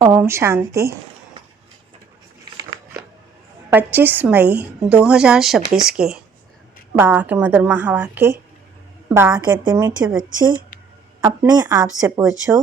ओम शांति। 25 मई 2026 के बाबा के मधुर महावाक्य। बाबा कहते, मीठे बच्चे, अपने आप से पूछो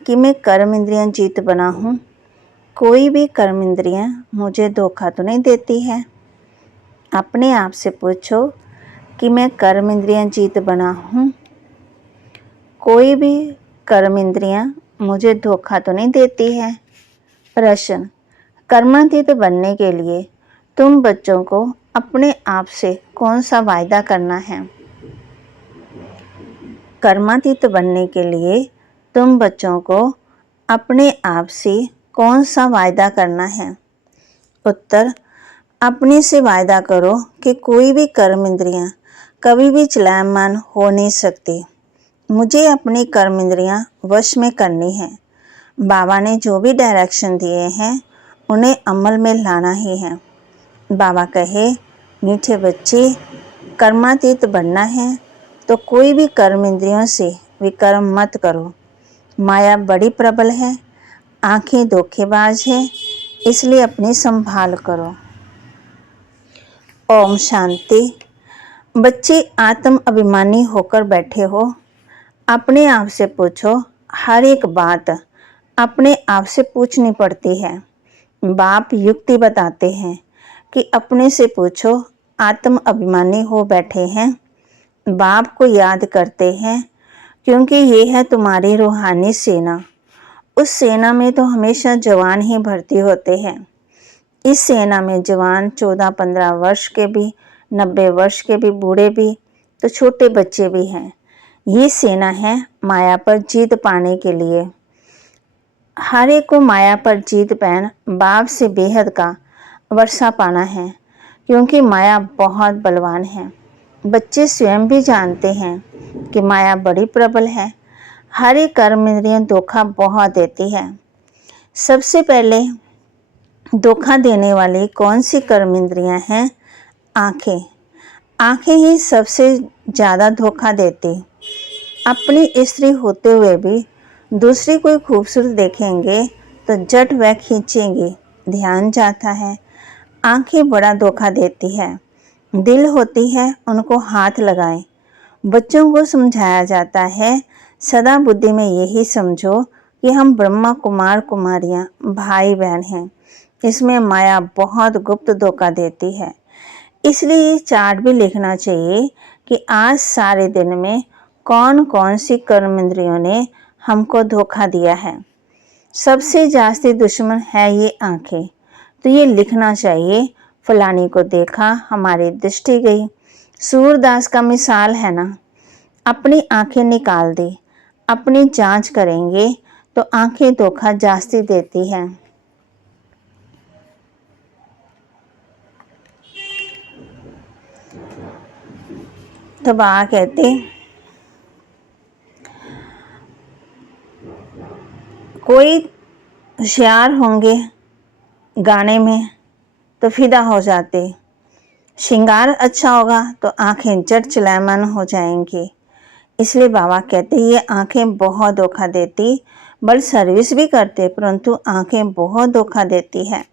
कि मैं कर्म इंद्रियां जीत बना हूँ। कोई भी कर्म इंद्रियां मुझे धोखा तो नहीं देती है। अपने आप से पूछो कि मैं कर्म इंद्रियां जीत बना हूँ। कोई भी कर्म इंद्रियां मुझे धोखा तो नहीं देती है। प्रश्न, कर्मातीत बनने के लिए तुम बच्चों को अपने आप से कौन सा वायदा करना है? कर्मातीत बनने के लिए तुम बच्चों को अपने आप से कौन सा वायदा करना है? उत्तर, अपने से वायदा करो कि कोई भी कर्म इंद्रियां कभी भी चलायमान हो नहीं सकती। मुझे अपनी कर्म इंद्रियां वश में करनी है। बाबा ने जो भी डायरेक्शन दिए हैं उन्हें अमल में लाना ही है। बाबा कहे, मीठे बच्चे, कर्मातीत बनना है तो कोई भी कर्म इंद्रियों से विकर्म मत करो। माया बड़ी प्रबल है, आंखें धोखेबाज है, इसलिए अपनी संभाल करो। ओम शांति। बच्चे आत्म अभिमानी होकर बैठे हो। अपने आप से पूछो, हर एक बात अपने आप से पूछनी पड़ती है। बाप युक्ति बताते हैं कि अपने से पूछो, आत्म अभिमानी हो बैठे हैं। बाप को याद करते हैं क्योंकि ये है तुम्हारी रूहानी सेना। उस सेना में तो हमेशा जवान ही भर्ती होते हैं। इस सेना में जवान 14-15 वर्ष के भी, 90 वर्ष के भी, बूढ़े भी, तो छोटे बच्चे भी हैं। ये सेना है माया पर जीत पाने के लिए। हर एक को माया पर जीत पान बाप से बेहद का वर्षा पाना है, क्योंकि माया बहुत बलवान है। बच्चे स्वयं भी जानते हैं कि माया बड़ी प्रबल है। हर एक कर्म इंद्रियां धोखा बहुत देती है। सबसे पहले धोखा देने वाली कौन सी कर्म इंद्रियां हैं? आंखें। आंखें ही सबसे ज़्यादा धोखा देती। अपनी स्त्री होते हुए भी दूसरी कोई खूबसूरत देखेंगे तो जट वह खींचेंगी, ध्यान जाता है। आंखें बड़ा धोखा देती है। दिल होती है, उनको हाथ लगाएं। बच्चों को समझाया जाता है, सदा बुद्धि में यही समझो कि हम ब्रह्मा कुमार कुमारियां भाई बहन हैं। इसमें माया बहुत गुप्त धोखा देती है। इसलिए ये चार्ट भी लिखना चाहिए कि आज सारे दिन में कौन कौन सी कर्म इंद्रियों ने हमको धोखा दिया है। सबसे जास्ती दुश्मन है ये आंखें, तो ये लिखना चाहिए। फलानी को देखा, हमारी दृष्टि गई। सूरदास का मिसाल है ना, अपनी आंखें निकाल दी। अपनी जांच करेंगे तो आंखें धोखा जास्ती देती हैं। तो बाबा कहते, कोई होशियार होंगे गाने में तो फिदा हो जाते। श्रृंगार अच्छा होगा तो आंखें जट चलायमान हो जाएंगी। इसलिए बाबा कहते ये आंखें बहुत धोखा देती। बल सर्विस भी करते, परंतु आंखें बहुत धोखा देती है।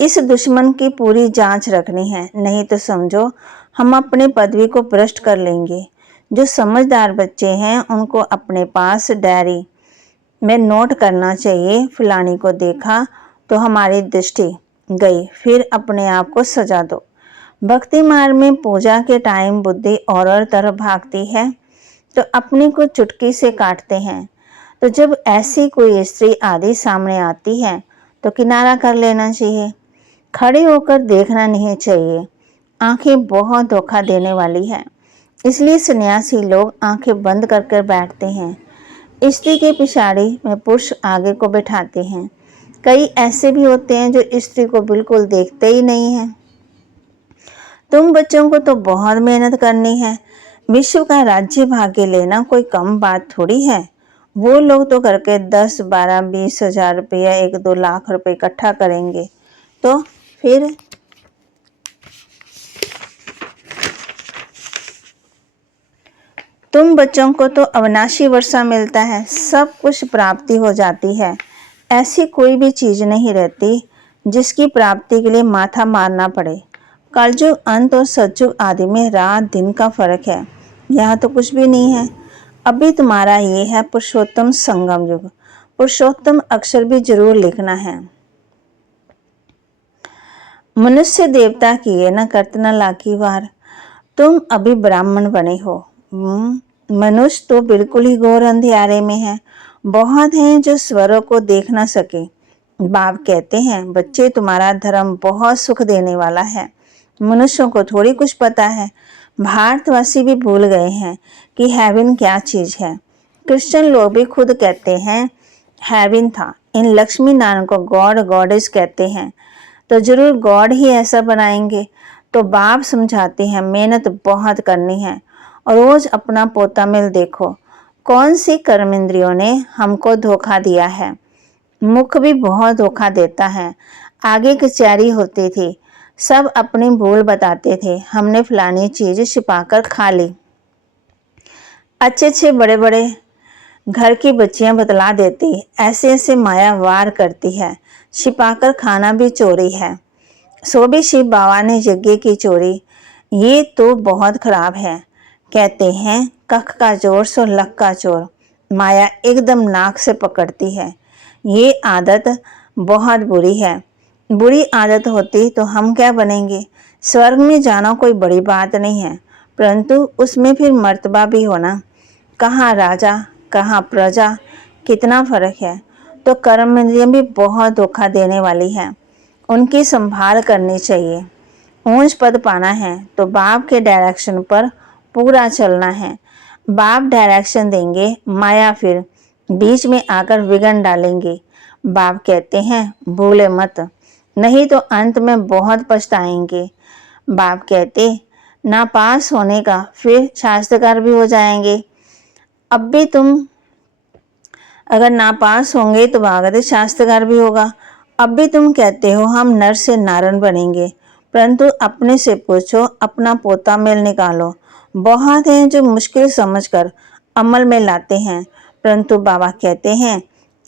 इस दुश्मन की पूरी जांच रखनी है, नहीं तो समझो हम अपने पदवी को भ्रष्ट कर लेंगे। जो समझदार बच्चे हैं उनको अपने पास डायरी में नोट करना चाहिए। फलानी को देखा तो हमारी दृष्टि गई, फिर अपने आप को सजा दो। भक्ति मार्ग में पूजा के टाइम बुद्धि और तरफ भागती है तो अपने को चुटकी से काटते हैं। तो जब ऐसी कोई स्त्री आदि सामने आती है तो किनारा कर लेना चाहिए, खड़े होकर देखना नहीं चाहिए। आंखें बहुत धोखा देने वाली है, इसलिए सन्यासी लोग आंखें बंद कर बैठते हैं। स्त्री के पिछाड़ी में पुरुष आगे को बैठाते हैं। कई ऐसे भी होते हैं जो स्त्री को बिल्कुल देखते ही नहीं हैं। तुम बच्चों को तो बहुत मेहनत करनी है। विश्व का राज्य भाग्य लेना कोई कम बात थोड़ी है। वो लोग तो करके 10, 12, 20 हजार रुपया, 1-2 लाख रुपए इकट्ठा करेंगे, तो फिर तुम बच्चों को तो अविनाशी वर्षा मिलता है, सब कुछ प्राप्ति हो जाती है। ऐसी कोई भी चीज नहीं रहती जिसकी प्राप्ति के लिए माथा मारना पड़े। कलयुग अंत और सतयुग आदि में रात दिन का फर्क है, यहाँ तो कुछ भी नहीं है। अभी तुम्हारा ये है पुरुषोत्तम संगम युग। पुरुषोत्तम अक्षर भी जरूर लिखना है। मनुष्य देवता किए न करत न लागी वार। तुम अभी ब्राह्मण बने हो। मनुष्य तो बिल्कुल ही घोर अंधियारे में है। बहुत हैं जो स्वरों को देख ना सके। बाप कहते हैं, बच्चे तुम्हारा धर्म बहुत सुख देने वाला है। मनुष्यों को थोड़ी कुछ पता है। भारतवासी भी भूल गए हैं कि हेवन क्या चीज है। क्रिश्चियन लोग भी खुद कहते हैं हेवन था। इन लक्ष्मी नारायण को गॉड गॉडेस कहते हैं, तो जरूर गॉड ही ऐसा बनाएंगे। तो बाप समझाते हैं मेहनत बहुत करनी है और रोज अपना पोता मिल देखो। कौन सी कर्म इंद्रियों ने हमको धोखा दिया है। मुख भी बहुत धोखा देता है। आगे कचहरी होती थी, सब अपनी भूल बताते थे। हमने फलानी चीज छिपाकर खा ली। अच्छे अच्छे बड़े बड़े घर की बच्चियां बतला देती, ऐसे ऐसे माया वार करती है। छिपाकर खाना भी चोरी है। सो भी शिव बाबा ने यज्ञ की चोरी। ये तो बहुत खराब है। कहते हैं कख का जोर सो लक का चोर। माया एकदम नाक से पकड़ती है। ये आदत बहुत बुरी है। बुरी आदत होती तो हम क्या बनेंगे। स्वर्ग में जाना कोई बड़ी बात नहीं है, परंतु उसमें फिर मर्तबा भी होना। कहाँ राजा कहाँ प्रजा, कितना फर्क है। तो कर्म इंद्रियां भी बहुत धोखा देने वाली है, उनकी संभाल करनी चाहिए। ऊंच पद पाना है तो बाप के डायरेक्शन पर पूरा चलना है। बाप डायरेक्शन देंगे, माया फिर बीच में आकर विघन डालेंगे। बाप कहते हैं भूले मत, नहीं तो अंत में बहुत पछताएंगे। बाप कहते ना पास होने का, फिर शास्त्रकार भी हो जाएंगे। अब भी तुम अगर नापास होंगे तो भागवत शास्त्रकार भी होगा। अब भी तुम कहते हो हम नर से नारायण बनेंगे, परंतु अपने से पूछो, अपना पोता मेल निकालो। बहुत हैं जो मुश्किल समझकर अमल में लाते हैं, परंतु बाबा कहते हैं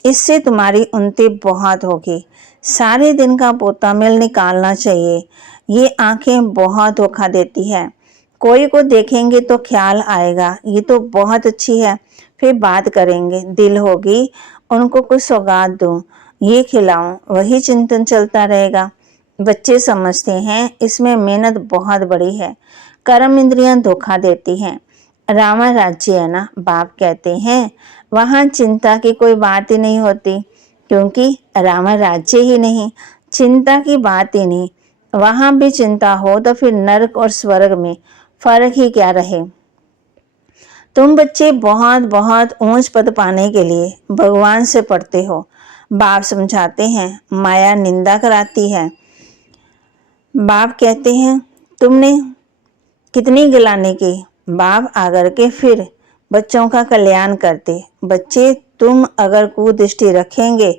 इससे तुम्हारी उन्नति बहुत होगी। सारे दिन का पोता मेल निकालना चाहिए। ये आंखें बहुत धोखा देती है। कोई को देखेंगे तो ख्याल आएगा ये तो बहुत अच्छी है, फिर बात करेंगे, दिल होगी उनको कुछ सौगात दूं, ये खिलाऊं, वही चिंतन चलता रहेगा। बच्चे समझते हैं इसमें मेहनत बहुत बड़ी है। कर्म इंद्रियां धोखा देती हैं। रामा राज्य है ना, बाप कहते हैं वहां चिंता की कोई बात ही नहीं होती, क्योंकि रामा राज्य ही नहीं, चिंता की बात ही नहीं। वहां भी चिंता हो तो फिर नरक और स्वर्ग में फर्क ही क्या रहे। तुम बच्चे बहुत बहुत ऊंच पद पाने के लिए भगवान से पढ़ते हो। बाप समझाते हैं माया निंदा कराती है। बाप कहते हैं तुमने कितनी गिलानी की। बाप आकर के फिर बच्चों का कल्याण करते। बच्चे तुम अगर कुदृष्टि रखेंगे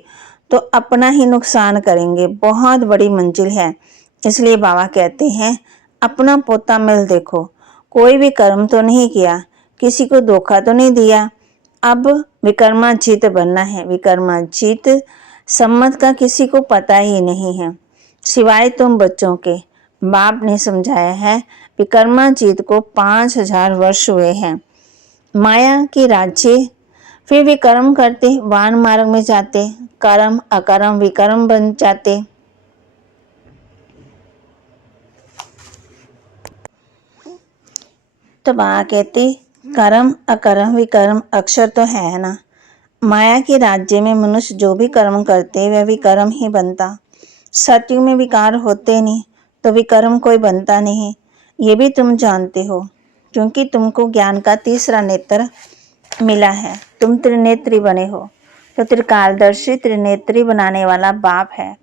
तो अपना ही नुकसान करेंगे। बहुत बड़ी मंजिल है, इसलिए बाबा कहते हैं अपना पोता मिल देखो। कोई भी कर्म तो नहीं किया, किसी को धोखा तो नहीं दिया। अब विक्रमाजीत बनना है। विक्रमाजीत सम्मत का किसी को पता ही नहीं है सिवाय तुम बच्चों के। बाप ने समझाया है विक्रमाजीत को 5000 वर्ष हुए हैं। माया की राज्य फिर भी कर्म करते, वान मार्ग में जाते, कर्म अकर्म विकर्म बन जाते। तो बाबा कहते कर्म अकर्म विकर्म अक्षर तो है ना। माया के राज्य में मनुष्य जो भी कर्म करते वह विकर्म ही बनता। सतयुग में विकार होते नहीं तो विकर्म कोई बनता नहीं। ये भी तुम जानते हो, क्योंकि तुमको ज्ञान का तीसरा नेत्र मिला है। तुम त्रिनेत्री बने हो, तो त्रिकालदर्शी त्रिनेत्री बनाने वाला बाप है।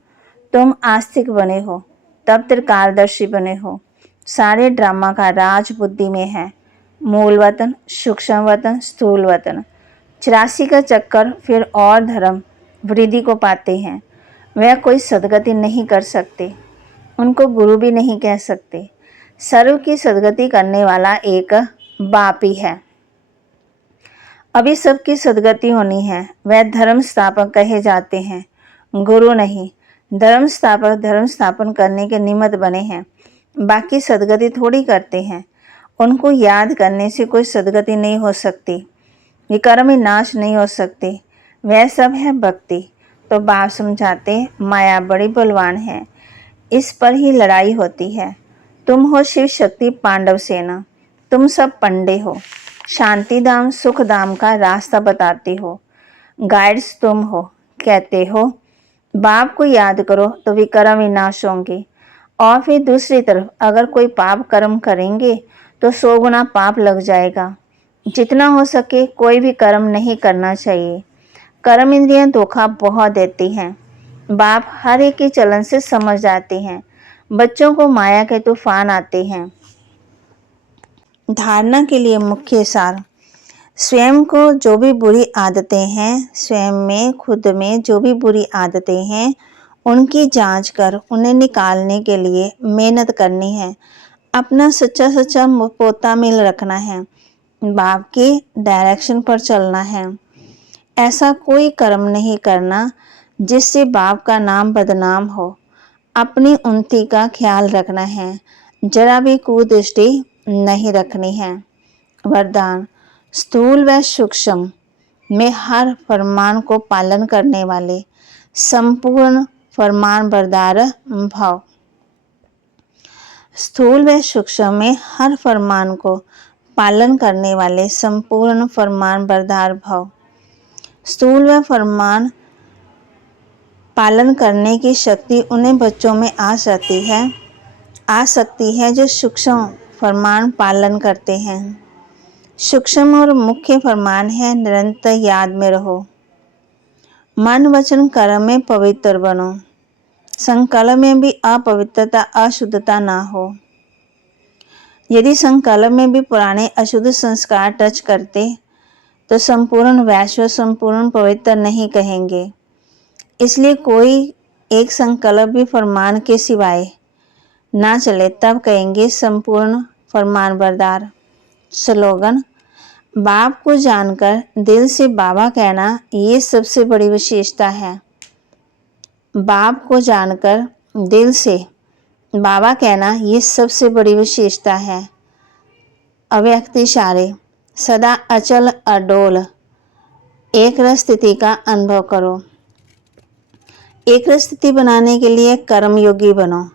तुम आस्तिक बने हो, तब त्रिकालदर्शी बने हो। सारे ड्रामा का राज बुद्धि में है। मूल वतन, सूक्ष्म वतन, स्थूल वतन, 84 का चक्कर, फिर और धर्म वृद्धि को पाते हैं। वह कोई सदगति नहीं कर सकते, उनको गुरु भी नहीं कह सकते। सर्व की सदगति करने वाला एक बाप ही है। अभी सबकी सदगति होनी है, वह धर्म स्थापक कहे जाते हैं। गुरु नहीं, धर्म स्थापक धर्म स्थापन करने के निमित्त बने हैं, बाकी सदगति थोड़ी करते हैं। उनको याद करने से कोई सदगति नहीं हो सकती, विकर्म नाश नहीं हो सकते। वह सब है भक्ति। तो बाप समझाते, माया बड़ी बलवान है, इस पर ही लड़ाई होती है। तुम हो शिव शक्ति पांडव सेना, तुम सब पंडे हो, शांति धाम सुख धाम का रास्ता बताते हो, गाइड्स तुम हो। कहते हो बाप को याद करो तो विकर्म विनाश होंगे, और फिर दूसरी तरफ अगर कोई पाप कर्म करेंगे तो 100 गुना पाप लग जाएगा। जितना हो सके कोई भी कर्म नहीं करना चाहिए। कर्म इंद्रियां धोखा बहुत देती हैं। बाप हर एक के चलन से समझ जाते हैं। बच्चों को माया के तूफान आते हैं। धारणा के लिए मुख्य सार, स्वयं को जो भी बुरी आदतें हैं, स्वयं में खुद में जो भी बुरी आदतें हैं, उनकी जांच कर उन्हें निकालने के लिए मेहनत करनी है। अपना सच्चा सच्चा पोता मिल रखना है, बाप के डायरेक्शन पर चलना है। ऐसा कोई कर्म नहीं करना जिससे बाप का नाम बदनाम हो। अपनी उन्नति का ख्याल रखना है, जरा भी कुदृष्टि नहीं रखनी है। वरदान, स्थूल व सूक्ष्म में हर फरमान को पालन करने वाले संपूर्ण फरमान बरदार भव। स्थूल व सूक्ष्म में हर फरमान को पालन करने वाले संपूर्ण फरमान बरदार भव। स्थूल व फरमान पालन करने की शक्ति उन्हें बच्चों में आ सकती है जो सूक्ष्म फरमान पालन करते हैं। सूक्ष्म और मुख्य फरमान है, निरंतर याद में रहो, मन वचन कर्म में पवित्र बनो, संकल्प में भी अपवित्रता अशुद्धता ना हो। यदि संकल्प में भी पुराने अशुद्ध संस्कार टच करते तो संपूर्ण वैश्व संपूर्ण पवित्र नहीं कहेंगे। इसलिए कोई एक संकल्प भी फरमान के सिवाय ना चले तब कहेंगे संपूर्ण फरमान बरदार। स्लोगन, बाप को जानकर दिल से बाबा कहना ये सबसे बड़ी विशेषता है। बाप को जानकर दिल से बाबा कहना ये सबसे बड़ी विशेषता है। अव्यक्त इशारे, सदा अचल अडोल एक रस स्थिति का अनुभव करो। एक रस स्थिति बनाने के लिए कर्म योगी बनो।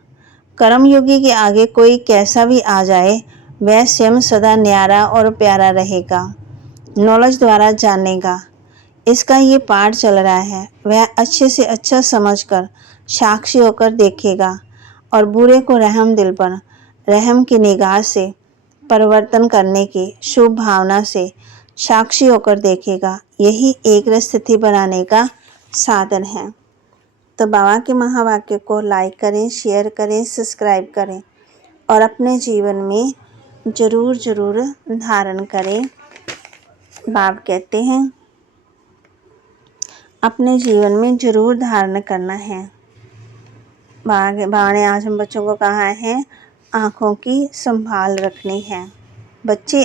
कर्म योगी के आगे कोई कैसा भी आ जाए वह स्वयं सदा न्यारा और प्यारा रहेगा, नॉलेज द्वारा जानेगा। इसका ये पाठ चल रहा है, वह अच्छे से अच्छा समझकर साक्षी होकर देखेगा और बुरे को रहम दिल पर रहम की निगाह से परिवर्तन करने की शुभ भावना से साक्षी होकर देखेगा। यही एक रस स्थिति बनाने का साधन है। तो बाबा के महावाक्य को लाइक करें, शेयर करें, सब्सक्राइब करें और अपने जीवन में ज़रूर धारण करें। बाप कहते हैं अपने जीवन में ज़रूर धारण करना है। बाबा ने आज हम बच्चों को कहा है आँखों की संभाल रखनी है। बच्चे